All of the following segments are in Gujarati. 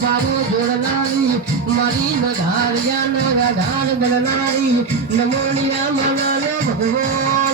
પાવો જોડનારી મારી નધારિયા નગાધાર બનનારી નમોનિયા મનાનો ભગવાન.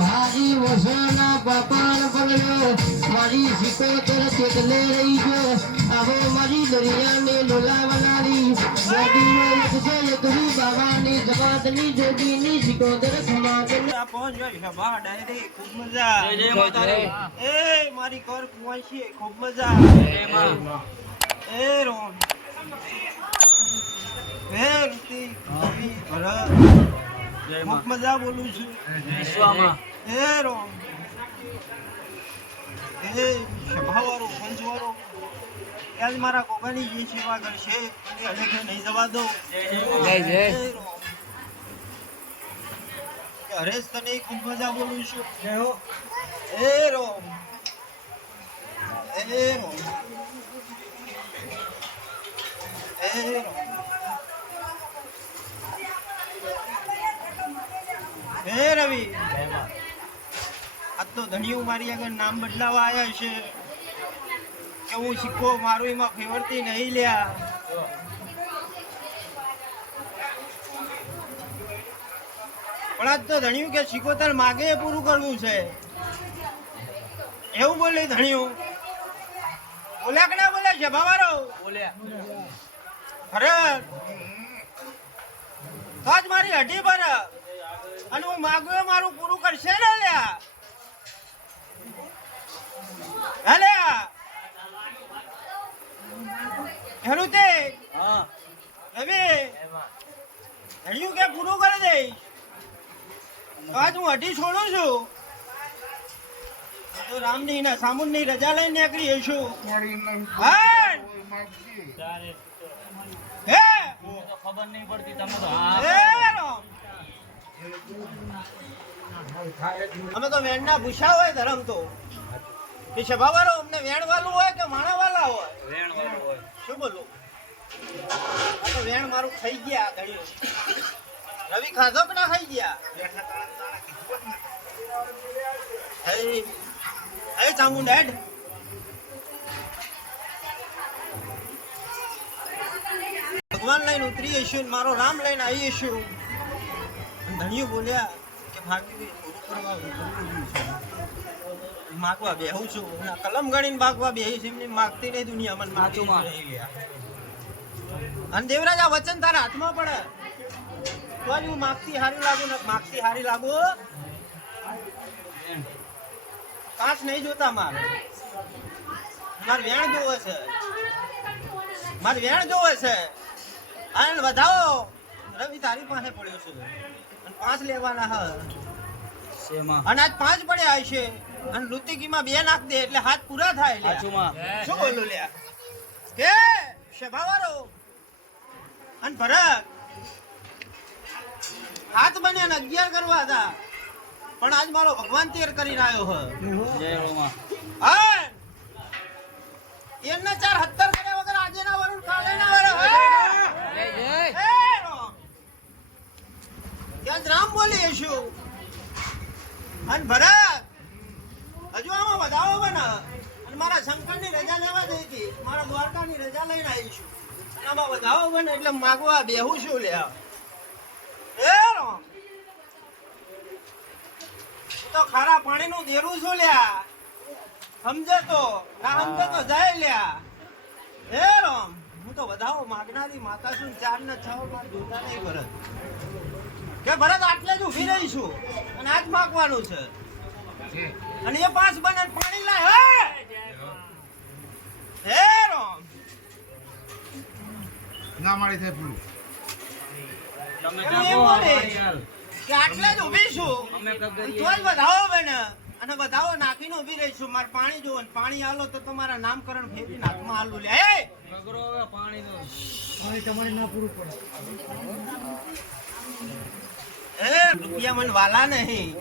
હંભારી વસોના પાપાન પગલો મારી સિકોતર તેટલે રહી જો આવો મારી દરિયાને લોલાવનારી. નદીનો લખજો યકરી બાવાની જવાતની જોગીની સિકોતર આ પહોંચ્યો છે. બા ડાયરી ખૂબ મજા. જય જય માતા રે. એ મારી કર છે. ખૂબ મજા. જય માં. એ રોમ. રવિ, ભરત. જય ખૂબ મજા બોલું છું. વિશ્વમાં. એ રોમ એ સભાવાળો પંચવાળો આજ મારા કોકાની જે સેવા કરશે. એને નહીં જવા દઉં જય જય. જય. જય. હરેશ તને ખૂબ મજા બોલું છું. એ રોમ એ રોમ એ રોમ હે રવિ. તો ધણીયું મારી આગળ નામ બદલાવા આવ્યા છે. કે હું સિક્કો મારું એમાં ફેવરતી નહીં લ્યા. પણ આજ તો ધણિયું કે સિકોતર માગે પૂરું કરવું છે. એવું બોલે ધણિયું. બોલ્યા કે ના બોલે છે ભાવારો બોલ્યા. અરે તો જ મારી હટી પર અને હું માગું મારું પૂરું કરશે ને લ્યા? હલે તે. હવે ધણિયું કે પૂરું કરી દઈશ તો આજ હું અઢી છોડું છું. તો રામની ને સામુનની રજા લઈને નીકળી છું. હા હે ખબર નહીં પડતી તમે તો હા. હે રામ. અમે તો વેણના ભૂસા હોય ધરમ તો. કે સભાવાળો અમને વેણ વાળું હોય કે માણાવાળા હોય. શું બોલું? તો વેણ મારું થઈ ગયા ઘડી રવિ ખાધો કે ના ખાઈ ગયા? હે હે ચામુંડ ડેડ ભગવાન લઈને ઉતરી હશું મારો રામ લઈને આવી હશું ધણીયું બોલ્યા કે ભાગી ગુરુ કરવા છે. માગવા બેહું છું. કલમ ગણીને માગવા બેહી છું. એમની માગતી નહીં દુનિયા મને માગી માં. નહીં લ્યા. અને દેવરાજ આ વચન તારા હાથમાં પડે. તો હું માગતી હારી લાગુ ને માગતી હારી લાગુ. કાચ નહીં જોતા મારે. મારે વેણ જોવે છે. મારે વેણ જોવે છે. અને વધાવો. રવિ તારી પાસે પડ્યો છે. અને પાંચ લેવાના હા. અને આજ પાંચ પડ્યા હશે. અને લુતિકીમાં બે નાખ દે એટલે હાથ પૂરા થાય એટલે શું બોલું લ્યા? કે સભાવાળો અને ભરત? હાથ બને ને અગિયાર કરવા હતા. પણ આજ મારો ભગવાન તેર કરી રહ્યો હ. એમને ચાર હત્તર કર્યા વગર આજે ના વરુણ કાલે ના વરે જય જય રામ. ત્યાં રામ બોલી છું અને ભરત? હજુ આમાં વધાવો બના અને મારા શંકરની રજા લેવા જઈ હતી મારા દ્વારકાની રજા લઈને આવી છું અને આમાં વધારો બને એટલે માગવા બેહું છું લ્યા એ રામ તો ખારા પાણીનું દેરું છું લ્યા સમજે તો? ના સમજે તો જાય લ્યા હે રામ હું તો વધાવો માગનારી માતા છું ચાર ને છ વાર જોતા નહીં ભરત. કે ભરત આટલે જ ઊભી રહી અને આજ માગવાનું છે. અને એ પાંચ બને પાણી લાય હે હે રામ ના મારી થાય પૂરું તમે. પાણી હાલ. કે આટલે જ ઊભી છું અમે તો કગરીએ. જ વધાવો બેન અને વધાવો નાખીને ઊભી રહી છું મારે પાણી જોવો ને પાણી આલો તો તમારા નામકરણ ફેરી હાથમાં આલું લે એ કગરો હવે પાણીનો. એ રૂપિયા મને વાલા નહીં.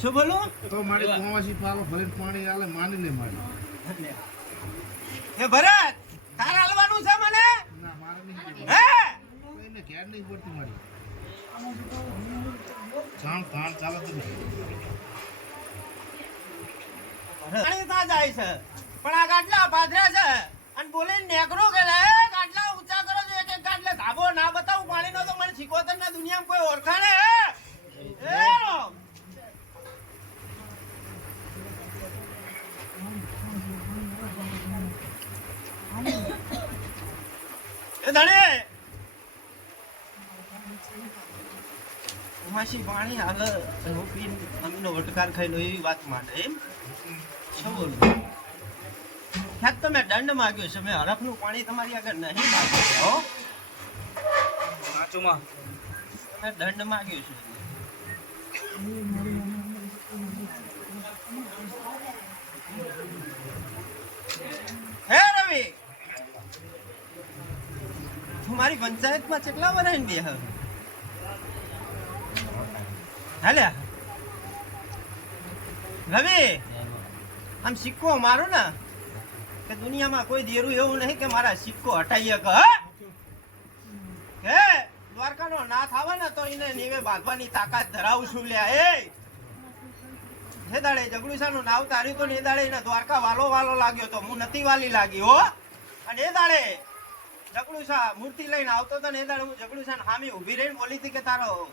શું બોલું? તો મારી કુવાસી પાલો ભરીને પાણી આલે માની લે મારી. એ ભરત તારે હાલવાનું છે મને? ના મારે નહીં હે? કોઈને ઘેર નહીં પડતી મારી. જાણ ભાણ ચાલે તો પાણી ત્યાં જાય છે. પણ આ ગાટલા પાથર્યા છે. અને બોલે નેકરો કે એક ના બતાવું, પાણીનો તો મને શીખવતર ના દુનિયામાં કોઈ ઓળખાણે પાણી વટકાર ખાઈ એવી વાત માટે, એમ? તમે દંડ માગ્યો છે, મેં હરફનું પાણી તમારી આગળ નહીં માગ્યું દંડ માગ્યો છે. હે રવિ! તું મારી પંચાયતમાં કેટલા બનાવીને બે હવે હાલે? રવિ, આમ સિક્કો મારો ને, કે દુનિયામાં કોઈ દેરું એવું નહીં કે મારા સિક્કો હટાઈએ કે હા? દ્વારકાનો નાથ આવે ને તો એને નીવે બાંધવાની તાકાત ધરાવું છું લ્યા, એ! હે દાડે જગડુસાનું નાવ તાર્યું તો ને દાડે એને દ્વારકા વાલો વાલો લાગ્યો તો હું નથી વાલી લાગી, હો! અને એ દાડે જગડુસા મૂર્તિ લઈને આવતો તો ને એ દાડે હું જગડુસા સામે ઊભી રહીને બોલી હતી કે તારો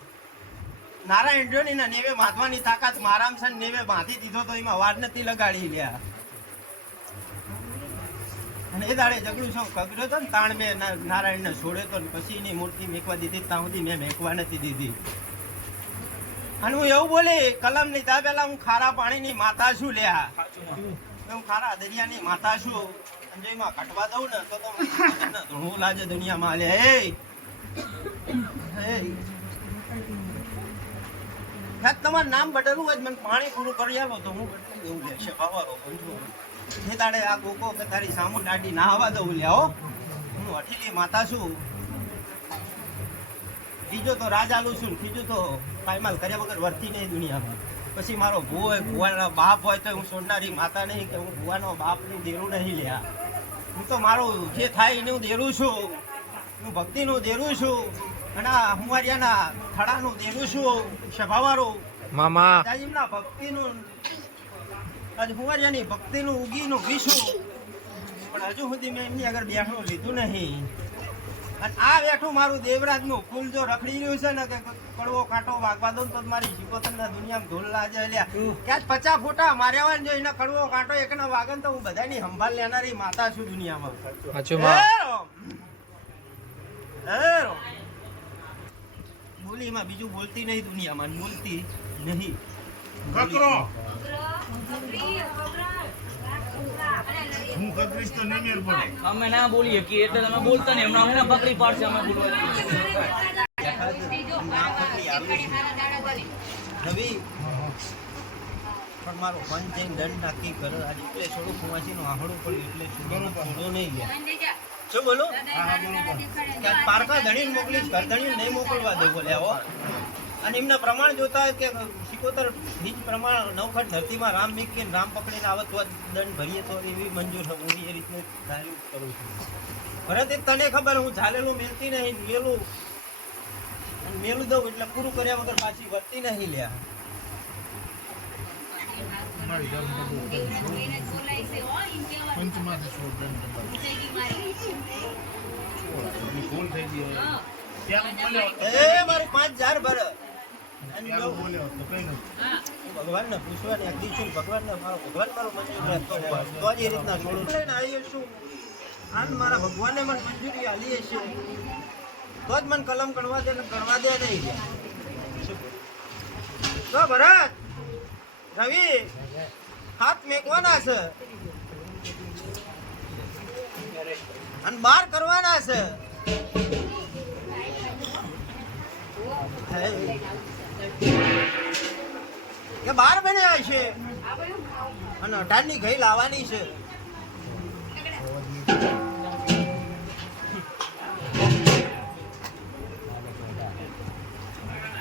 નારાયણ જો ને નેવે બાંધવાની તાકાત મારામ છે નેવે બાંધી દીધો તો એમાં વાર નથી લગાડી લ્યા. અને એ દાડે જગડું સૌ કગડ્યો હતો ને? તાણ મેં નારાયણ ને છોડ્યો તો ને પછી એની મૂર્તિ મેકવા દીધી. ત્યાં સુધી મેં મેકવા નથી દીધી. અને હું એવું બોલી કલમ તા પેલા હું ખારા પાણીની માતા છું લ્યા હું ખારા દરિયાની માતા છું અને એમાં કટવા દઉં ને, તો તો મને લાજે દુનિયામાં લે એ તમારું નામ બદલવું હોય મને પાણી પૂરું કરી આવો તો હું બદલી દઉં, લેશે છે બાવારો બંધુ. તાડે આ કોકો કે તારી સામુ દાડી ના આવવા દઉં લે હો. હું અઠીલી માતા છું. બીજો તો રાજાલું છું ને ત્રીજું તો પાયમાલ કર્યા વગર વર્તી નહીં દુનિયામાં. પછી મારો ભૂ હોય ભુવાનો બાપ હોય તો હું છોડનારી માતા નહીં કે હું ભુવાનો બાપનું દેરું નહીં લ્યા. હું તો મારું જે થાય એનું દેરું છું. હું ભક્તિનું દેરું છું. અને હું હુંવારિયાના થડાનું દેરું છું. સભાવાળું. મામા. ભક્તિનું આજ હુંવારિયાની ભક્તિનું ઉગીનું વિશું પણ હજુ સુધી મેં એમની આગળ બેઠું લીધું નહીં. અને આ બેઠું મારું દેવરાજનું ફૂલ જો રખડી રહ્યું છે ને કે કડવો કાંટો વાગવા દઉં તો મારી શિકોતરના દુનિયામાં ધોલ લાજે અલ્યા ક્યાં પચાસ ફોટા માર્યા હોય ને જો એના કડવો કાંટો એકના વાગન તો હું બધાની સંભાળ લેનારી માતા છું દુનિયામાં. બોલીમાં બીજું બોલતી નહીં દુનિયામાં બોલતી નહીં. કકરો હું કકરીશ તો નહીં મેર પડે અમે ના બોલીએ કે એટલે તમે બોલતા નહીં. હમણાં અમને પકડી પાડશે અમે બોલવા. રવિ પણ મારો મન જઈને દંડ નાખી કરે આજે એટલે થોડું કુવાસીનું આહડું પડ્યું એટલે છોડો છોડો નહીં ગયા શું બોલો? પારકા ધણીને મોકલીશ ઘર ધણીને નહીં મોકલવા દે બોલે હો અને એમના પ્રમાણ જોતા હોય કે સિકોતર બીજ પ્રમાણ નવખટ ધરતીમાં રામ મીક કે રામ પકડીને આવત દંડ ભરીએ તો એવી મંજૂર હું એ રીતનું ધાર્યું કરું છું. ભરત એ તને ખબર હું ઝાલેલું મેલતી નહીં મેલું. મેલું દઉં એટલે પૂરું કર્યા વગર પાછી વર્તી નહીં લ્યા. મારું પાંચ હજાર ભર. ભગવાનને પૂછવાની એક ભગવાનને મારો ભગવાન જ એ રીતના છોડું લઈને મારા ભગવાનને મને મંજૂરી આલી છે તો જ મને કલમ ગણવા દે ને ગણવા દે નહીં તો ભરત, રવિ હાથ મેકવાના છે? અને બાર કરવાના છે. કે બાર બન્યા છે? અને અઢારની ઘઈ લાવવાની છે.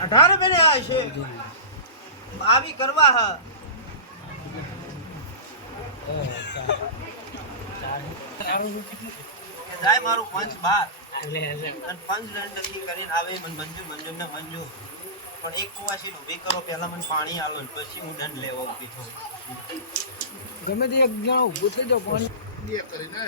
અઢાર બન્યા છે. આવી કરવા હા. જાય મારું પંચ બાર. અને પંચ દંડ કરીને આવે મંજુ મંજુ ને મંજૂર પણ એક કુવાસી ઊભી કરો પહેલા મને પાણી આલો પછી હું દંડ લેવા ઊભી થઉં. ગમે તે એક જણા ઊભું થઈ જાવ પણ કરીને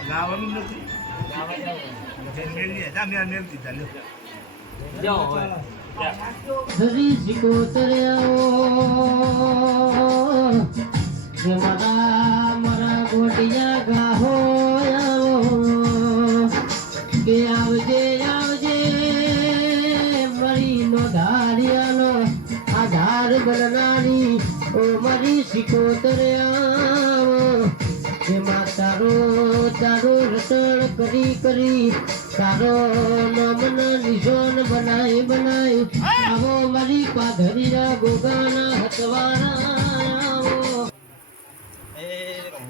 ગાવાનું નથી. તે મેલીએ. મેં મેલ દીધા, લ્યો. મારા મારા ગોટિયા ગાહો કે આવજે આવજે મરી નો ધારિયાનો આધાર બનનારી ઓ મારી સિકોતર્યાઓ જેમાં તારો તારો રટણ કરી કરી, તારો નિશાન બનાય બનાય આવો મારી પાધરીના ગોગાના હતવારા એ રો.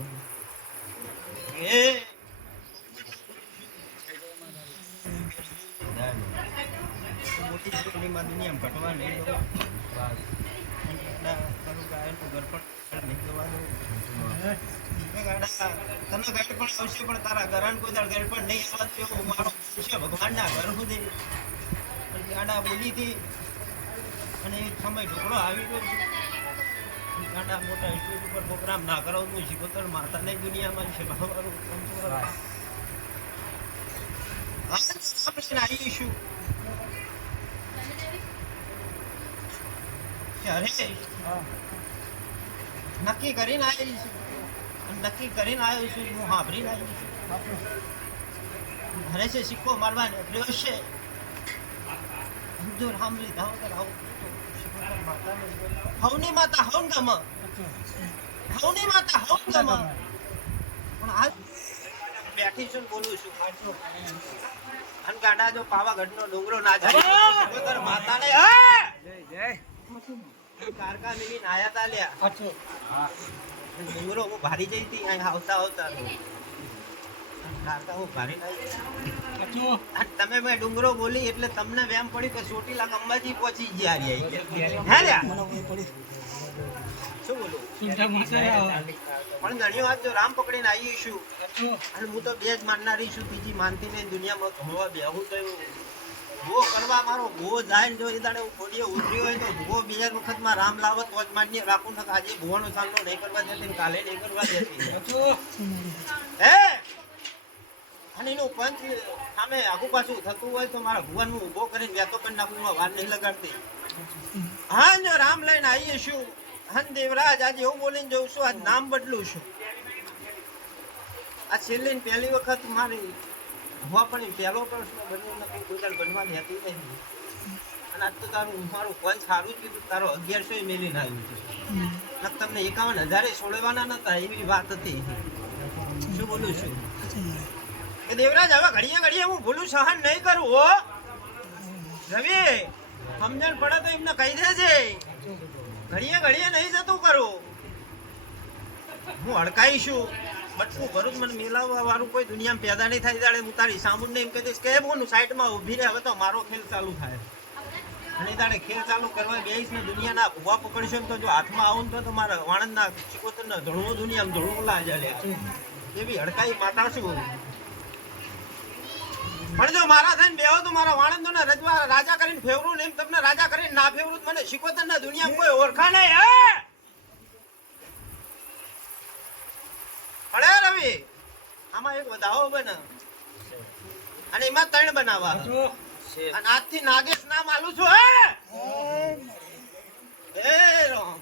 મોટી ચૂંટણીમાં દુનિયામાં ઘટવા નહીં દો. ના, તારું ગાયનું તને ગાયડ પણ આવશે પણ તારા ઘરાને કોઈ તારા ગાયડ પણ નહીં આવવા દેવો. મારો છે ભગવાનના ઘર સુધી ગાડા બોલી હતી અને એ સમય ઢોકળો આવી ગયો છે. ગાડા મોટા સ્ટેજ ઉપર પ્રોગ્રામ ના કરાવતું માતા નહીં દુનિયામાં છે મારું આવીશું અરે નક્કી કરીને આવી નક્કી કરીને આવ્યો છું હું સાંભળીને આવી છું. ઘરે છે સિક્કો મારવા નીકળ્યો છે હિન્દુ રામ લીધા વગર આવું હવની માતા હવન ગમ. હવની માતા હવન ગમ. પણ આ બેઠી છું બોલું છું અન ગાડા જો પાવાગઢનો ડુંગરો ના જાય. માતાને જય કારકા મિલી નાયા તા લ્યા. ડુંગરો હું ભારી જઈ હતી અહીં આવતા આવતા. કારકા હું ભારી નાઈ આ તમે મેં ડુંગરો બોલી એટલે તમને વેમ પડ્યું કે ચોટીલા અંબાજી પહોંચી ગયા રહ્યા હે શું બોલું? પણ ઘણી વાત જો રામ પકડીને આવી છું અને હું તો બે જ માનનારી છું બીજી માનતી નહીં દુનિયામાં ભણવા બેહું તો એવું. ભૂવો કરવા મારો ભૂવો જાય ઉતર્યો હોય તો ભૂવો બીજા વખતમાં રામ લાવત રાખું નથી આજે ભૂવાનો સામનો નહીં કરવા જતી કાલે નહીં કરવા જતી હે? અને એનું સામે આગુ પાછું થતું હોય તો મારા ભુવન હું ઊભો કરીને વેતો કરી નાખું વાર નહીં લગાડતી. હા, જો રામ લઈને આવીએ છું. હન દેવરાજ, આજે એવું બોલીને જઉં છું, આજ નામ બદલું છું. આ છેલ્લી પહેલી વખત મારી ભુવા પણ પહેલો પ્રશ્ન બન્યો નથી કોઈ દાડ બનવાની હતી નહીં? અને આજ તો તારું મારું પંચ સારું જ કીધું તારો અગિયારસો મેળવીને આવ્યું છે. તમને એકાવન હજારે છોડવાના નતા એવી વાત હતી. શું બોલું છું? એ દેવરાજ હવે ઘડીએ ઘડીએ હું ભૂલું સહન નહીં કરું હો. રવિ સમજણ પડે તો એમને કહી દેજે. ઘડીએ ઘડીએ નહીં જતું કરું. હું હડકાઈશું બટકું ભરું મને મિલાવવા વાળું કોઈ દુનિયામાં પેદા નહીં થાય ત્યારે હું તારી સામું એમ કહી દઈશ કે બોનું, સાઈડમાં ઊભી રહે, હવે તો મારો ખેલ ચાલુ થાય. અને તારે ખેલ ચાલુ કરવા ગઈશ ને દુનિયાના ભૂવા પકડશો તો જો હાથમાં આવું તો તમારા વાણંદના ચિકોતરના ધૂળવું દુનિયામાં ધૂળવું લાગે એવી હડકાઈ માતા શું પણ જો મારા થઈને બેહો તો મારા વાણંદો ને રજવા રાજા કરીને ફેવરું ને એમ તમને રાજા કરીને ના ફેવરું તો મને શિકોતર ના દુનિયામાં કોઈ ઓળખા નહીં, હે? અરે રવિ આમાં એક વધાવો બને. અને એમાં ત્રણ બનાવવા. અને આજથી નાગેશ નામ આલું છું હે! એ રામ.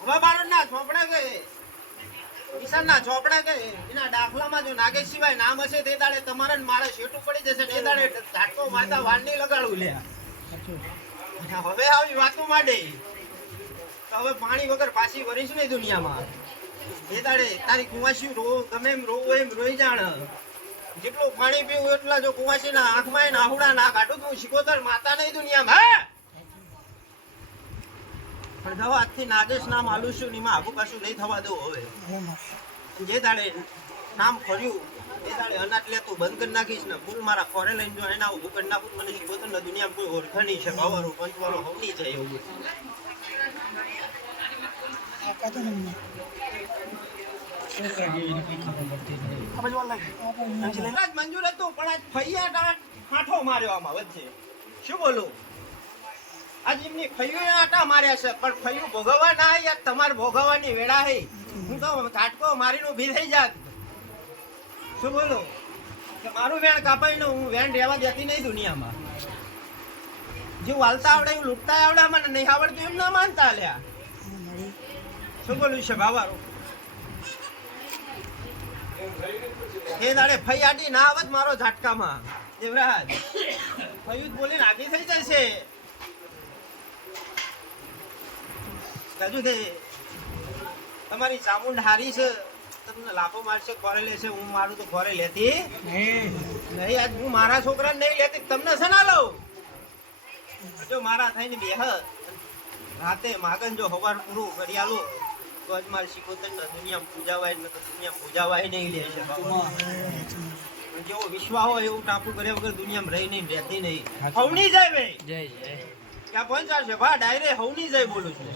હવે બાળક ના ચોપડા ગઈ ઈશાન ના ચોપડા ગઈ એના દાખલામાં જો નાગેશ સિવાય નામ હશે તે દાડે તમારે ને મારે શેટું પડી જશે ને એ દાડે ઝાટકો મારતા વાળની લગાડું લે. હવે આવી વાતો માંડે. તો હવે પાણી વગર પાછી વરીશ નહીં દુનિયામાં. એ તારે તારી કુવાસી રો, ગમે એમ રોવો એમ રોઈ જાણ. જેટલું પાણી પીવું એટલા જો કુવાસીના આંખમાં એના આહુડા ના કાઢું તું શિકોતર માતા નહીં દુનિયામાં, હે? પણ દવા આજથી નાદેશ નામ આલું છું ને એમાં કશું નહીં થવા દઉં હવે. જે દાડે નામ ફર્યું, એ દાડે અનાજ લેતું બંધ કરી નાખીશ ને ફૂલ મારા ફોરે લઈને જો એના ઉભું કરી નાખું, મને શિકોતર ના દુનિયામાં કોઈ ઓળખ નહીં છે, ભાવરો પંચવાળો નહીં જાય એવું. મંજૂર હતું પણ આજ ફૈયા હાંઠો માર્યો આમાં વચ્ચે. શું બોલું? આજ એમની ફૈયું આટા માર્યા છે પણ ફૈયું ભોગવવા ના યાર તમારે ભોગવવાની વેળા હે. હું તો કાટકો મારીને ઊભી થઈ જાત. શું બોલું? મારું વેણ કાપાઈ ને હું વેણ રહેવા દેતી નહીં દુનિયામાં. જે વાલતા આવડે એવું લૂંટતા આવડે મને નહીં આવડતું એમ ના માનતા લ્યા. શું બોલું છે ભાવારું? એ દાડે ફૈયાડી ના આવત મારો ઝાટકામાં. દેવરાજ ફયું બોલીને આડી થઈ જશે. હજુ દે તમારી ચામુંડ હારી છે. તમને લાફો મારશે ખોરે લેશે હું મારું તો ખોરે લેતી નહીં. આજ હું મારા છોકરાને નહીં લેતી તમને છે ના લઉં? જો મારા થઈને બેહ રાતે માગન જો હવાર પૂરું કરી આલું તો જ મારી શિકોતર ના દુનિયામાં પૂજાવાય ને દુનિયામાં પૂજાવાય નહીં લે છે. જેવો વિશ્વા હોય એવું ટાપુ કર્યા વગર દુનિયામાં રહી નહીં રહેતી નહીં. હવની જાય ભાઈ. જય જય. ત્યાં પહોંચાડશે ભા ડાયરે હવની જાય બોલું છું.